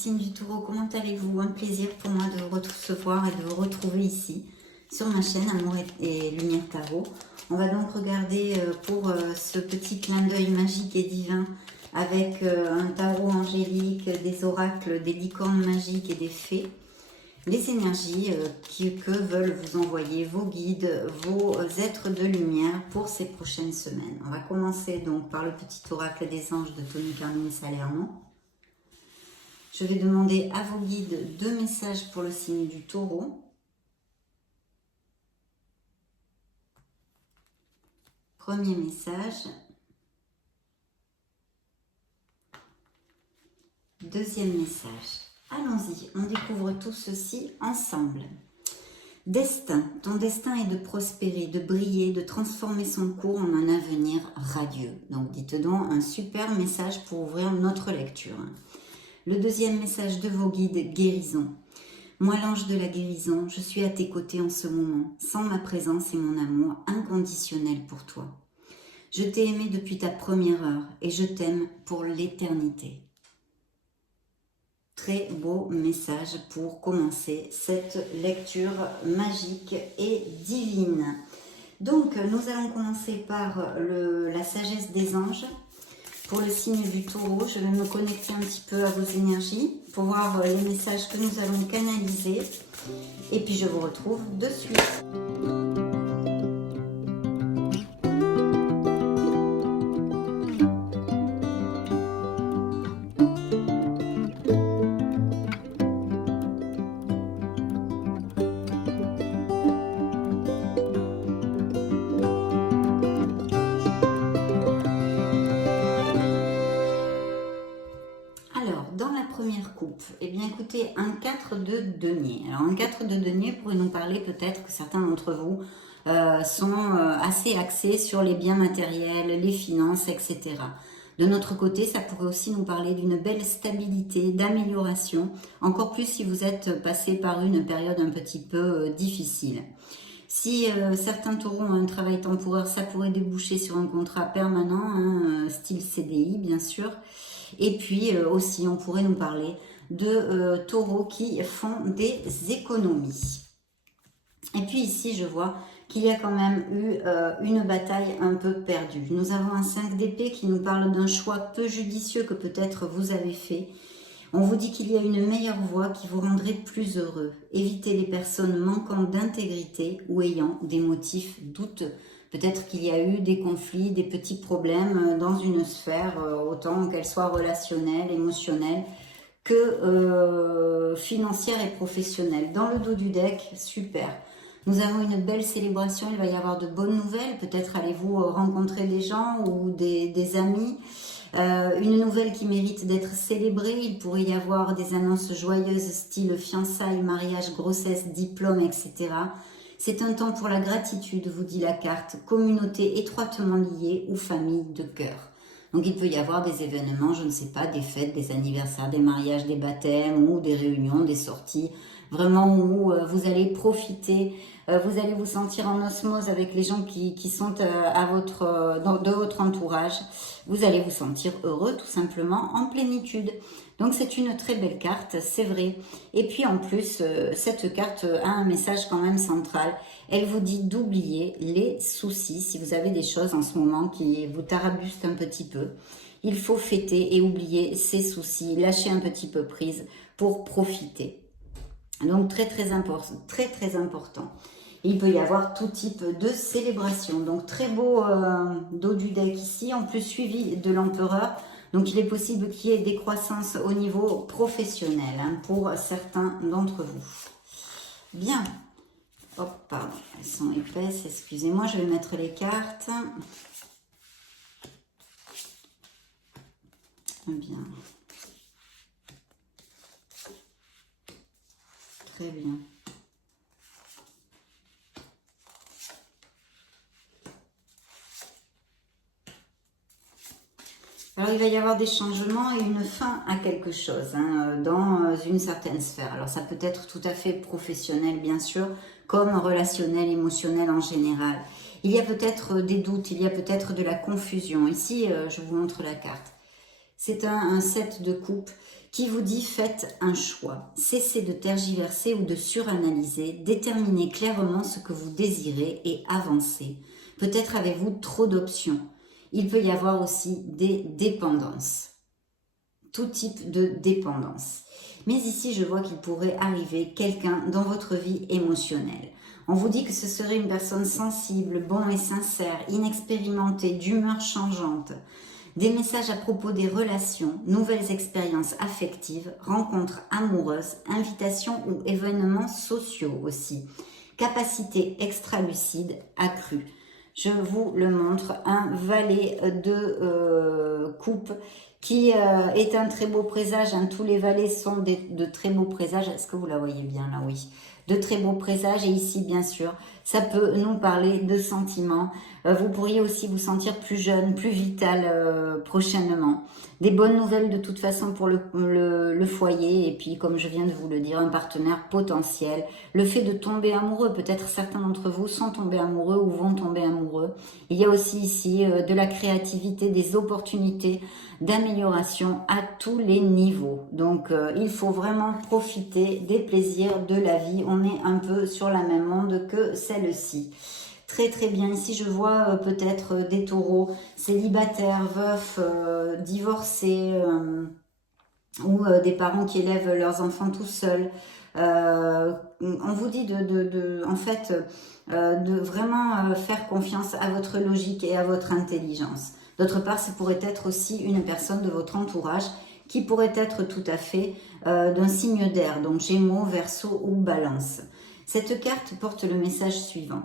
signe du Taureau, comment allez-vous? Un plaisir pour moi de vous recevoir et de vous retrouver ici sur ma chaîne Amour et Lumière Tarot. On va donc regarder pour ce petit clin d'œil magique et divin avec un tarot angélique, des oracles, des licornes magiques et des fées, les énergies que veulent vous envoyer vos guides, vos êtres de lumière pour ces prochaines semaines. On va commencer donc par le petit oracle des anges de Tony Carmine Salerno. Je vais demander à vos guides 2 messages pour le signe du Taureau. Premier message. Deuxième message. Allons-y, on découvre tout ceci ensemble. Destin. Ton destin est de prospérer, de briller, de transformer son cours en un avenir radieux. Donc dites donc un super message pour ouvrir notre lecture. Le deuxième message de vos guides, guérison. Moi, l'ange de la guérison, je suis à tes côtés en ce moment, sans ma présence et mon amour inconditionnel pour toi. Je t'ai aimé depuis ta première heure et je t'aime pour l'éternité. Très beau message pour commencer cette lecture magique et divine. Donc, nous allons commencer par la sagesse des anges. Pour le signe du Taureau, je vais me connecter un petit peu à vos énergies pour voir les messages que nous allons canaliser. Et puis, je vous retrouve de suite. Coupe. Eh bien écoutez, un 4 de denier. Alors un 4 de denier pourrait nous parler peut-être que certains d'entre vous sont assez axés sur les biens matériels, les finances, etc. De notre côté, ça pourrait aussi nous parler d'une belle stabilité, d'amélioration, encore plus si vous êtes passé par une période un petit peu difficile. Si certains taureaux ont un travail temporaire, ça pourrait déboucher sur un contrat permanent, hein, style CDI bien sûr. Et puis aussi, on pourrait nous parler de taureaux qui font des économies. Et puis ici, je vois qu'il y a quand même eu une bataille un peu perdue. Nous avons un 5 d'épée qui nous parle d'un choix peu judicieux que peut-être vous avez fait. On vous dit qu'il y a une meilleure voie qui vous rendrait plus heureux. Évitez les personnes manquant d'intégrité ou ayant des motifs douteux. Peut-être qu'il y a eu des conflits, des petits problèmes dans une sphère, autant qu'elle soit relationnelle, émotionnelle, que financière et professionnelle. Dans le dos du deck, super. Nous avons une belle célébration, il va y avoir de bonnes nouvelles. Peut-être allez-vous rencontrer des gens ou des amis. Une nouvelle qui mérite d'être célébrée. Il pourrait y avoir des annonces joyeuses style fiançailles, mariage, grossesse, diplôme, etc. C'est un temps pour la gratitude, vous dit la carte, communauté étroitement liée ou famille de cœur. Donc il peut y avoir des événements, je ne sais pas, des fêtes, des anniversaires, des mariages, des baptêmes ou des réunions, des sorties, vraiment où vous allez profiter, vous allez vous sentir en osmose avec les gens qui sont de votre entourage. Vous allez vous sentir heureux tout simplement, en plénitude. Donc c'est une très belle carte, c'est vrai. Et puis en plus, cette carte a un message quand même central. Elle vous dit d'oublier les soucis. Si vous avez des choses en ce moment qui vous tarabustent un petit peu, il faut fêter et oublier ces soucis, lâcher un petit peu prise pour profiter. Donc très important. Il peut y avoir tout type de célébration. Donc très beau dos du deck ici, en plus suivi de l'empereur. Donc il est possible qu'il y ait des croissances au niveau professionnel hein, pour certains d'entre vous. Bien. Hop, pardon, elles sont épaisses, excusez-moi, je vais mettre les cartes. Bien. Très bien. Alors, il va y avoir des changements et une fin à quelque chose hein, dans une certaine sphère. Alors, ça peut être tout à fait professionnel, bien sûr, comme relationnel, émotionnel en général. Il y a peut-être des doutes, il y a peut-être de la confusion. Ici, je vous montre la carte. C'est un 7 de coupe qui vous dit faites un choix. Cessez de tergiverser ou de suranalyser, déterminez clairement ce que vous désirez et avancez. Peut-être avez-vous trop d'options. Il peut y avoir aussi des dépendances. Tout type de dépendance. Mais ici, je vois qu'il pourrait arriver quelqu'un dans votre vie émotionnelle. On vous dit que ce serait une personne sensible, bon et sincère, inexpérimentée, d'humeur changeante. Des messages à propos des relations, nouvelles expériences affectives, rencontres amoureuses, invitations ou événements sociaux aussi. Capacité extra-lucide accrue. Je vous le montre, un valet de coupe qui est un très beau présage. Hein. Tous les valets sont de très beaux présages. Est-ce que vous la voyez bien là? Oui. De très beaux présages. Et ici, bien sûr, ça peut nous parler de sentiments. Vous pourriez aussi vous sentir plus jeune, plus vital prochainement. Des bonnes nouvelles de toute façon pour le foyer. Et puis, comme je viens de vous le dire, un partenaire potentiel. Le fait de tomber amoureux. Peut-être certains d'entre vous sont tombés amoureux ou vont tomber amoureux. Il y a aussi ici de la créativité, des opportunités d'amélioration à tous les niveaux. Donc, il faut vraiment profiter des plaisirs de la vie. On est un peu sur la même onde que celle-ci. Très très bien. Ici, je vois peut-être des taureaux célibataires, veufs, divorcés, ou des parents qui élèvent leurs enfants tout seuls. On vous dit en fait, de vraiment faire confiance à votre logique et à votre intelligence. D'autre part, ça pourrait être aussi une personne de votre entourage qui pourrait être tout à fait d'un signe d'air, donc Gémeaux, Verseau ou Balance. Cette carte porte le message suivant.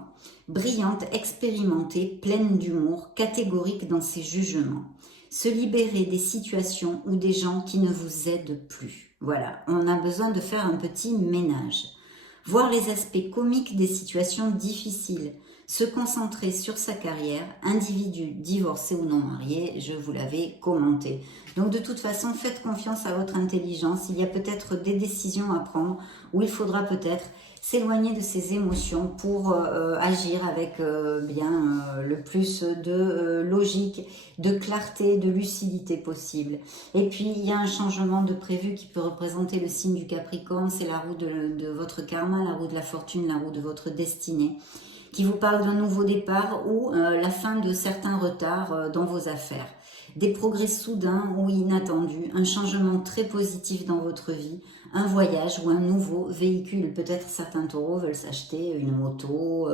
Brillante, expérimentée, pleine d'humour, catégorique dans ses jugements. Se libérer des situations ou des gens qui ne vous aident plus. Voilà, on a besoin de faire un petit ménage. Voir les aspects comiques des situations difficiles. Se concentrer sur sa carrière, individu divorcé ou non marié, je vous l'avais commenté. Donc de toute façon, faites confiance à votre intelligence. Il y a peut-être des décisions à prendre où il faudra peut-être s'éloigner de ses émotions pour agir avec le plus de logique, de clarté, de lucidité possible. Et puis, il y a un changement de prévu qui peut représenter le signe du Capricorne. C'est la roue de votre karma, la roue de la fortune, la roue de votre destinée, qui vous parle d'un nouveau départ ou la fin de certains retards dans vos affaires. Des progrès soudains ou inattendus, un changement très positif dans votre vie, un voyage ou un nouveau véhicule. Peut-être certains taureaux veulent s'acheter une moto,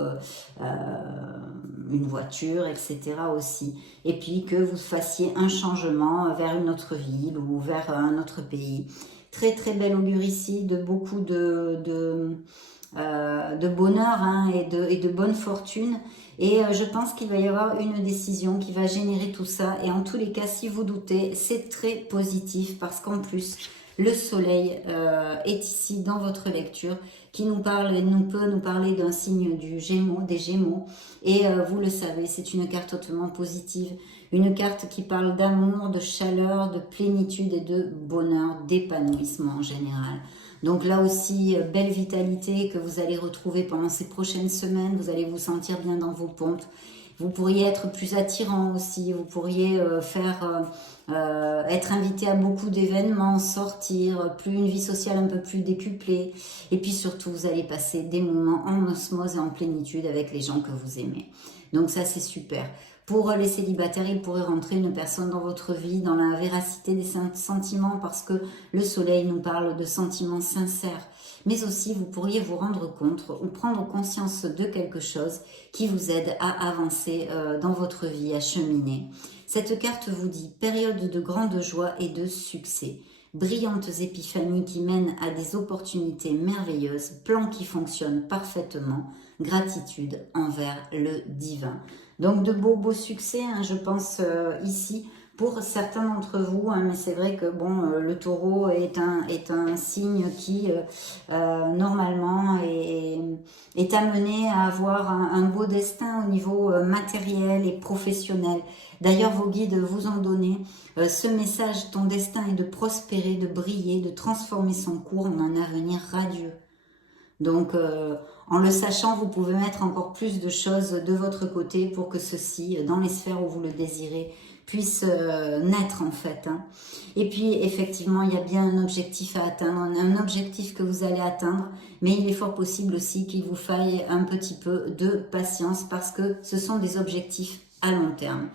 une voiture, etc. aussi. Et puis que vous fassiez un changement vers une autre ville ou vers un autre pays. Très très belle augure ici, de beaucoup de bonheur et de bonne fortune. Et je pense qu'il va y avoir une décision qui va générer tout ça. Et en tous les cas, si vous doutez, c'est très positif parce qu'en plus, le soleil est ici dans votre lecture qui nous parle, peut nous parler d'un signe des Gémeaux. Et vous le savez, c'est une carte hautement positive. Une carte qui parle d'amour, de chaleur, de plénitude et de bonheur, d'épanouissement en général. Donc là aussi, belle vitalité que vous allez retrouver pendant ces prochaines semaines. Vous allez vous sentir bien dans vos pompes. Vous pourriez être plus attirant aussi. Vous pourriez être invité à beaucoup d'événements, sortir, une vie sociale un peu plus décuplée. Et puis surtout, vous allez passer des moments en osmose et en plénitude avec les gens que vous aimez. Donc ça, c'est super. Pour les célibataires, il pourrait rentrer une personne dans votre vie, dans la véracité des sentiments, parce que le soleil nous parle de sentiments sincères. Mais aussi, vous pourriez vous rendre compte ou prendre conscience de quelque chose qui vous aide à avancer dans votre vie, à cheminer. Cette carte vous dit période de grande joie et de succès. Brillantes épiphanies qui mènent à des opportunités merveilleuses, plans qui fonctionnent parfaitement, gratitude envers le divin. Donc de beaux succès, je pense ici, pour certains d'entre vous, mais c'est vrai que le taureau est un signe qui normalement est amené à avoir un beau destin au niveau matériel et professionnel. D'ailleurs, vos guides vous ont donné ce message, ton destin est de prospérer, de briller, de transformer son cours en un avenir radieux. Donc, en le sachant, vous pouvez mettre encore plus de choses de votre côté pour que ceci, dans les sphères où vous le désirez, puisse naître en fait. Hein. Et puis effectivement, il y a bien un objectif à atteindre, un objectif que vous allez atteindre, mais il est fort possible aussi qu'il vous faille un petit peu de patience parce que ce sont des objectifs à long terme.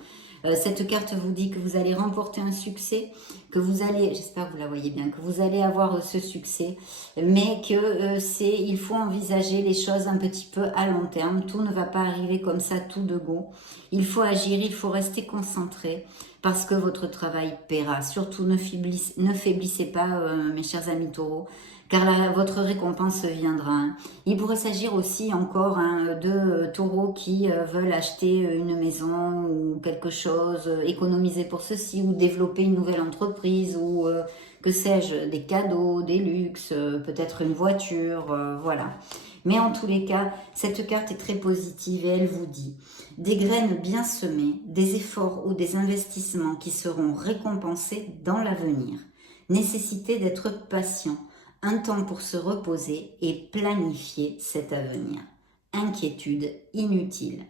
Cette carte vous dit que vous allez remporter un succès, que vous allez, j'espère que vous la voyez bien, que vous allez avoir ce succès, mais que il faut envisager les choses un petit peu à long terme. Tout ne va pas arriver comme ça tout de go. Il faut agir, il faut rester concentré parce que votre travail paiera. Surtout ne faiblissez pas, mes chers amis taureaux, car votre récompense viendra. Hein. Il pourrait s'agir aussi encore de taureaux qui veulent acheter une maison ou quelque chose, économiser pour ceci ou développer une nouvelle entreprise ou que sais-je, des cadeaux, des luxes, peut-être une voiture, voilà. Mais en tous les cas, cette carte est très positive et elle vous dit des graines bien semées, des efforts ou des investissements qui seront récompensés dans l'avenir. Nécessité d'être patient, un temps pour se reposer et planifier cet avenir. Inquiétude inutile.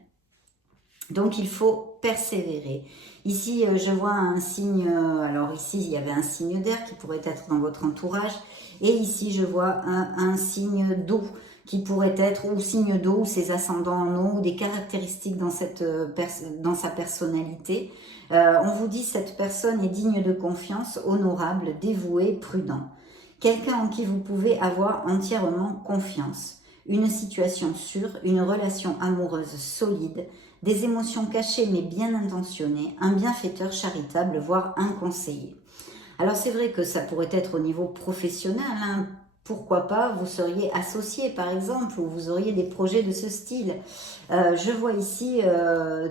Donc il faut persévérer. Ici, je vois un signe, alors ici il y avait un signe d'air qui pourrait être dans votre entourage, et ici je vois un signe d'eau qui pourrait être, ou signe d'eau, ou ses ascendants en eau, ou des caractéristiques dans sa personnalité. On vous dit cette personne est digne de confiance, honorable, dévoué, prudent. Quelqu'un en qui vous pouvez avoir entièrement confiance. Une situation sûre, une relation amoureuse solide, des émotions cachées mais bien intentionnées, un bienfaiteur charitable, voire un conseiller. Alors c'est vrai que ça pourrait être au niveau professionnel, hein. Pourquoi pas, vous seriez associé par exemple, ou vous auriez des projets de ce style. Je vois ici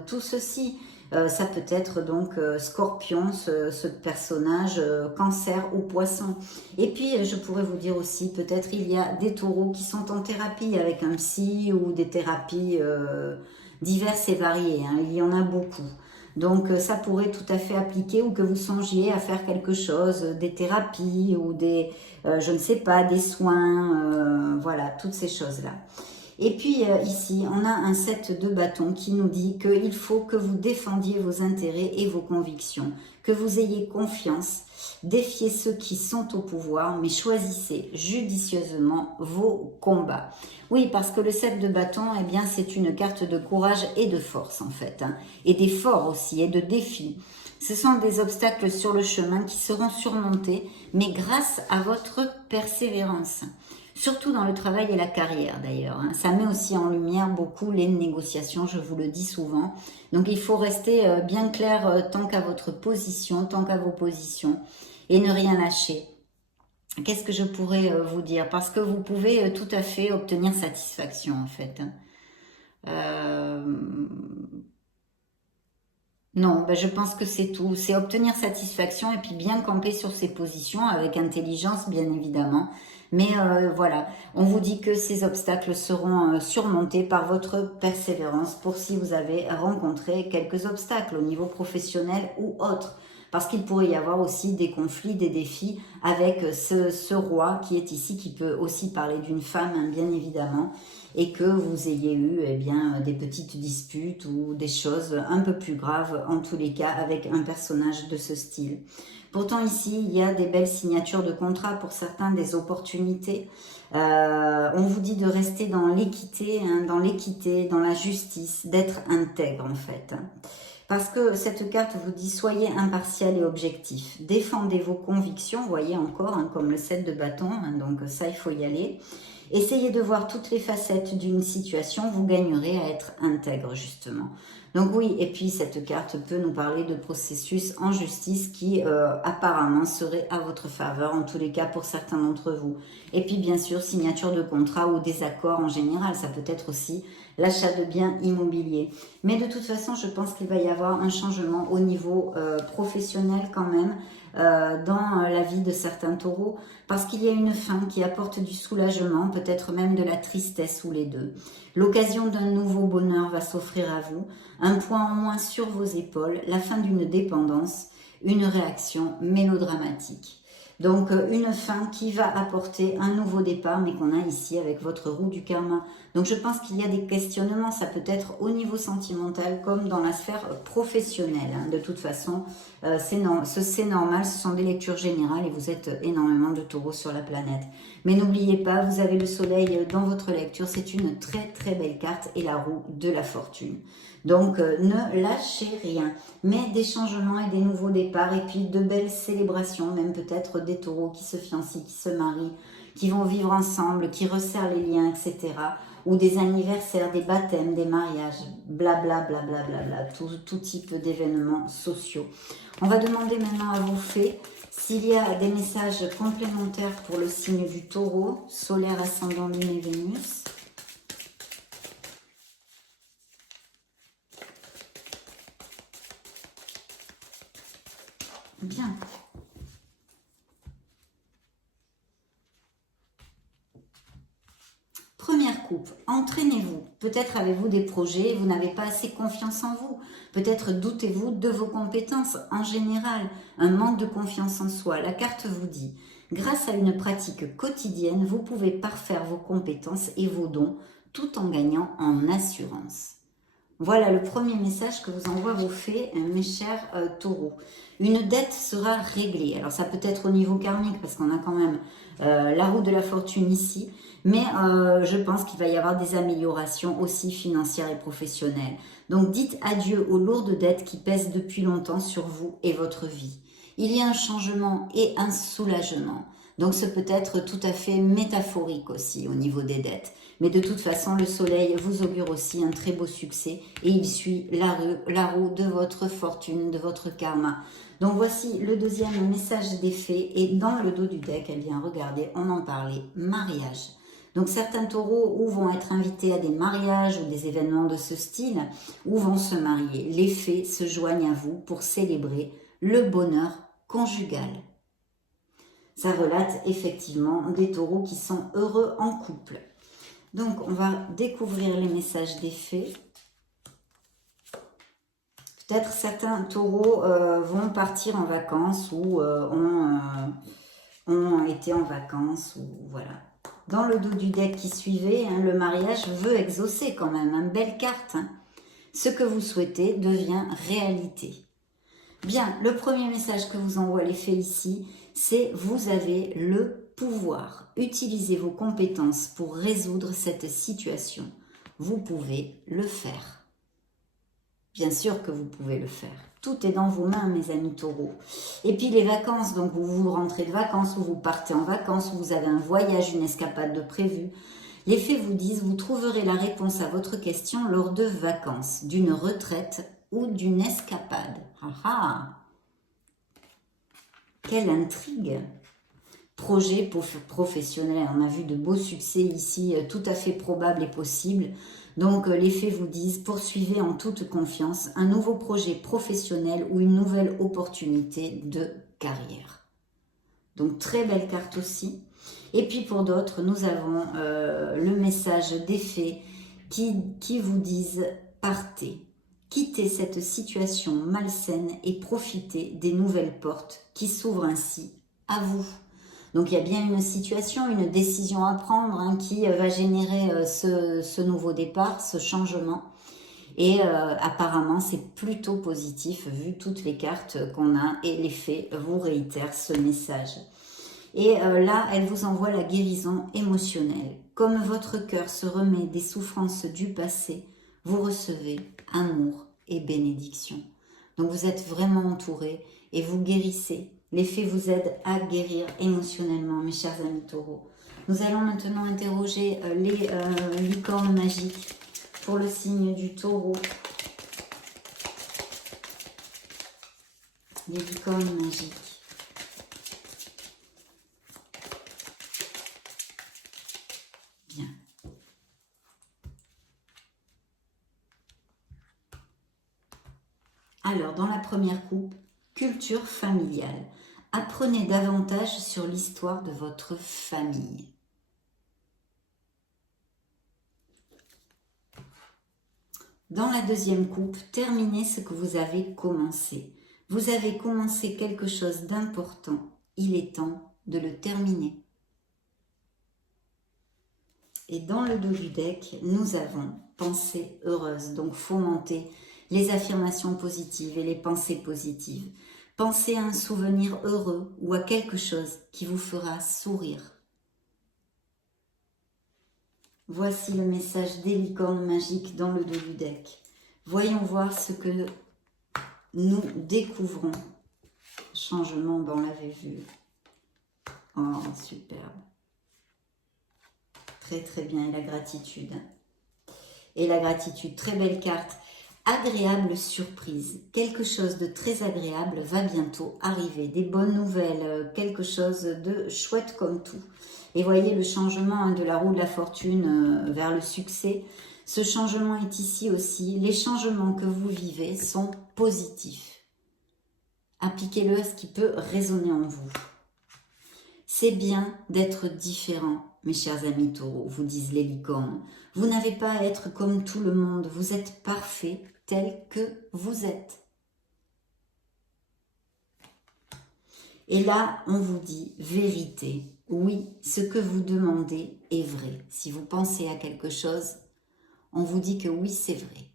tout ceci. Ça peut être donc Scorpion, ce personnage, Cancer ou Poisson. Et puis je pourrais vous dire aussi, peut-être il y a des taureaux qui sont en thérapie avec un psy ou des thérapies diverses et variées, hein. Il y en a beaucoup. Donc ça pourrait tout à fait appliquer, ou que vous songiez à faire quelque chose, des thérapies ou des, je ne sais pas, des soins, voilà, toutes ces choses-là. Et puis ici, on a un 7 de bâton qui nous dit qu'il faut que vous défendiez vos intérêts et vos convictions, que vous ayez confiance, défiez ceux qui sont au pouvoir, mais choisissez judicieusement vos combats. Oui, parce que le 7 de bâton, eh bien, c'est une carte de courage et de force en fait, hein, et d'effort aussi, et de défis. Ce sont des obstacles sur le chemin qui seront surmontés, mais grâce à votre persévérance. Surtout dans le travail et la carrière d'ailleurs. Hein. Ça met aussi en lumière beaucoup les négociations, je vous le dis souvent. Donc il faut rester bien clair tant qu'à votre position, tant qu'à vos positions, et ne rien lâcher. Qu'est-ce que je pourrais vous dire? Parce que vous pouvez tout à fait obtenir satisfaction en fait. Non, ben je pense que c'est tout. C'est obtenir satisfaction et puis bien camper sur ses positions avec intelligence, bien évidemment. Mais voilà, on vous dit que ces obstacles seront surmontés par votre persévérance pour si vous avez rencontré quelques obstacles au niveau professionnel ou autre. Parce qu'il pourrait y avoir aussi des conflits, des défis avec ce roi qui est ici, qui peut aussi parler d'une femme, hein, bien évidemment, et que vous ayez eu eh bien, des petites disputes ou des choses un peu plus graves, en tous les cas, avec un personnage de ce style. Pourtant, ici, il y a des belles signatures de contrats, pour certains, des opportunités. On vous dit de rester dans l'équité, hein, dans la justice, d'être intègre, en fait. Parce que cette carte vous dit, soyez impartial et objectif. Défendez vos convictions, vous voyez encore, hein, comme le 7 de bâton, hein, donc ça, il faut y aller. Essayez de voir toutes les facettes d'une situation, vous gagnerez à être intègre, justement. Donc oui, et puis cette carte peut nous parler de processus en justice qui apparemment serait à votre faveur, en tous les cas pour certains d'entre vous. Et puis bien sûr, signature de contrat ou désaccord en général, ça peut être aussi l'achat de biens immobiliers. Mais de toute façon, je pense qu'il va y avoir un changement au niveau professionnel quand même, dans la vie de certains taureaux, parce qu'il y a une fin qui apporte du soulagement, peut-être même de la tristesse ou les deux. L'occasion d'un nouveau bonheur va s'offrir à vous, un poids en moins sur vos épaules, la fin d'une dépendance, une réaction mélodramatique. Donc une fin qui va apporter un nouveau départ, mais qu'on a ici avec votre roue du karma. Donc je pense qu'il y a des questionnements, ça peut être au niveau sentimental comme dans la sphère professionnelle. Hein. De toute façon, c'est normal, ce sont des lectures générales et vous êtes énormément de taureaux sur la planète. Mais n'oubliez pas, vous avez le soleil dans votre lecture, c'est une très très belle carte et la roue de la fortune. Donc ne lâchez rien, mais des changements et des nouveaux départs et puis de belles célébrations, même peut-être des taureaux qui se fiancent, qui se marient, qui vont vivre ensemble, qui resserrent les liens, etc. Ou des anniversaires, des baptêmes, des mariages, blabla, blabla, blabla, tout type d'événements sociaux. On va demander maintenant à vos fées s'il y a des messages complémentaires pour le signe du taureau, solaire, ascendant, lune et Vénus. Bien. Première coupe, entraînez-vous. Peut-être avez-vous des projets, vous n'avez pas assez confiance en vous. Peut-être doutez-vous de vos compétences en général, un manque de confiance en soi. La carte vous dit, grâce à une pratique quotidienne, vous pouvez parfaire vos compétences et vos dons tout en gagnant en assurance. Voilà le premier message que vous envoient vos fées, mes chers taureaux. Une dette sera réglée. Alors ça peut être au niveau karmique parce qu'on a quand même la roue de la fortune ici. Mais je pense qu'il va y avoir des améliorations aussi financières et professionnelles. Donc dites adieu aux lourdes dettes qui pèsent depuis longtemps sur vous et votre vie. Il y a un changement et un soulagement. Donc ce peut être tout à fait métaphorique aussi au niveau des dettes. Mais de toute façon, le soleil vous augure aussi un très beau succès et il suit la roue de votre fortune, de votre karma. Donc voici le deuxième message des fées et dans le dos du deck, elle vient regarder, on en parlait, mariage. Donc certains taureaux ou vont être invités à des mariages ou des événements de ce style ou vont se marier. Les fées se joignent à vous pour célébrer le bonheur conjugal. Ça relate effectivement des taureaux qui sont heureux en couple. Donc, on va découvrir les messages des fées. Peut-être certains taureaux vont partir en vacances ou ont été en vacances. Ou voilà. Dans le dos du deck qui suivait, hein, le mariage veut exaucer quand même. Une belle carte. Hein. Ce que vous souhaitez devient réalité. Bien, le premier message que vous envoie les fées ici, c'est vous avez le pouvoir. Utilisez vos compétences pour résoudre cette situation. Vous pouvez le faire. Bien sûr que vous pouvez le faire. Tout est dans vos mains, mes amis taureaux. Et puis les vacances, donc vous rentrez de vacances, ou vous partez en vacances, ou vous avez un voyage, une escapade de prévu. Les fées vous disent, vous trouverez la réponse à votre question lors de vacances, d'une retraite ou d'une escapade. Ah ah! Quelle intrigue! Projet professionnel, on a vu de beaux succès ici, tout à fait probables et possibles. Donc les fées vous disent, poursuivez en toute confiance un nouveau projet professionnel ou une nouvelle opportunité de carrière. Donc très belle carte aussi. Et puis pour d'autres, nous avons le message des fées qui vous disent, partez. Quittez cette situation malsaine et profitez des nouvelles portes qui s'ouvrent ainsi à vous. Donc il y a bien une situation, une décision à prendre hein, qui va générer ce nouveau départ, ce changement. Et apparemment c'est plutôt positif vu toutes les cartes qu'on a et les fées vous réitèrent ce message. Et là, elle vous envoie la guérison émotionnelle. Comme votre cœur se remet des souffrances du passé, vous recevez amour et bénédiction. Donc vous êtes vraiment entouré et vous guérissez. Les fées vous aident à guérir émotionnellement, mes chers amis taureaux. Nous allons maintenant interroger les licornes magiques pour le signe du taureau. Les licornes magiques. Bien. Alors, dans la première coupe, culture familiale. Apprenez davantage sur l'histoire de votre famille. Dans la deuxième coupe, terminez ce que vous avez commencé. Vous avez commencé quelque chose d'important il est temps de le terminer. Et dans le dos du deck, nous avons pensée heureuse, donc fomenter les affirmations positives et les pensées positives. Pensez à un souvenir heureux ou à quelque chose qui vous fera sourire. Voici le message des licornes magiques dans le dos du deck. Voyons voir ce que nous découvrons. Changement, on l'avait vu. Oh, superbe. Très très bien, et la gratitude. Et la gratitude, très belle carte. Agréable surprise. Quelque chose de très agréable va bientôt arriver. Des bonnes nouvelles, quelque chose de chouette comme tout. Et voyez le changement de la roue de la fortune vers le succès. Ce changement est ici aussi. Les changements que vous vivez sont positifs. Appliquez-le à ce qui peut résonner en vous. C'est bien d'être différent, mes chers amis taureaux, vous disent les licornes. Vous n'avez pas à être comme tout le monde, vous êtes parfait tel que vous êtes. Et là, on vous dit vérité. Oui, ce que vous demandez est vrai. Si vous pensez à quelque chose, on vous dit que oui, c'est vrai.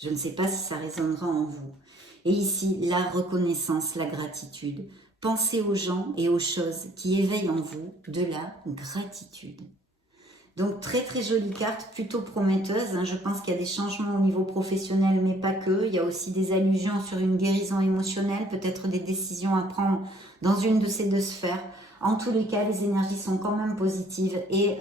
Je ne sais pas si ça résonnera en vous. Et ici, la reconnaissance, la gratitude. Pensez aux gens et aux choses qui éveillent en vous de la gratitude. Donc très très jolie carte, plutôt prometteuse. Je pense qu'il y a des changements au niveau professionnel, mais pas que. Il y a aussi des allusions sur une guérison émotionnelle, peut-être des décisions à prendre dans une de ces deux sphères. En tous les cas, les énergies sont quand même positives et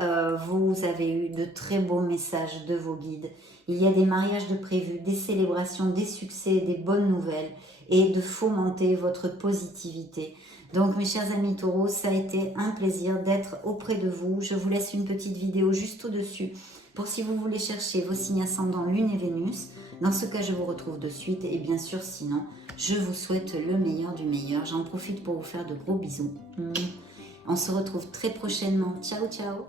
vous avez eu de très beaux messages de vos guides. Il y a des mariages de prévus, des célébrations, des succès, des bonnes nouvelles et de fomenter votre positivité. Donc mes chers amis taureaux, ça a été un plaisir d'être auprès de vous. Je vous laisse une petite vidéo juste au-dessus pour si vous voulez chercher vos signes ascendants Lune et Vénus. Dans ce cas, je vous retrouve de suite et bien sûr sinon, je vous souhaite le meilleur du meilleur. J'en profite pour vous faire de gros bisous. On se retrouve très prochainement. Ciao, ciao!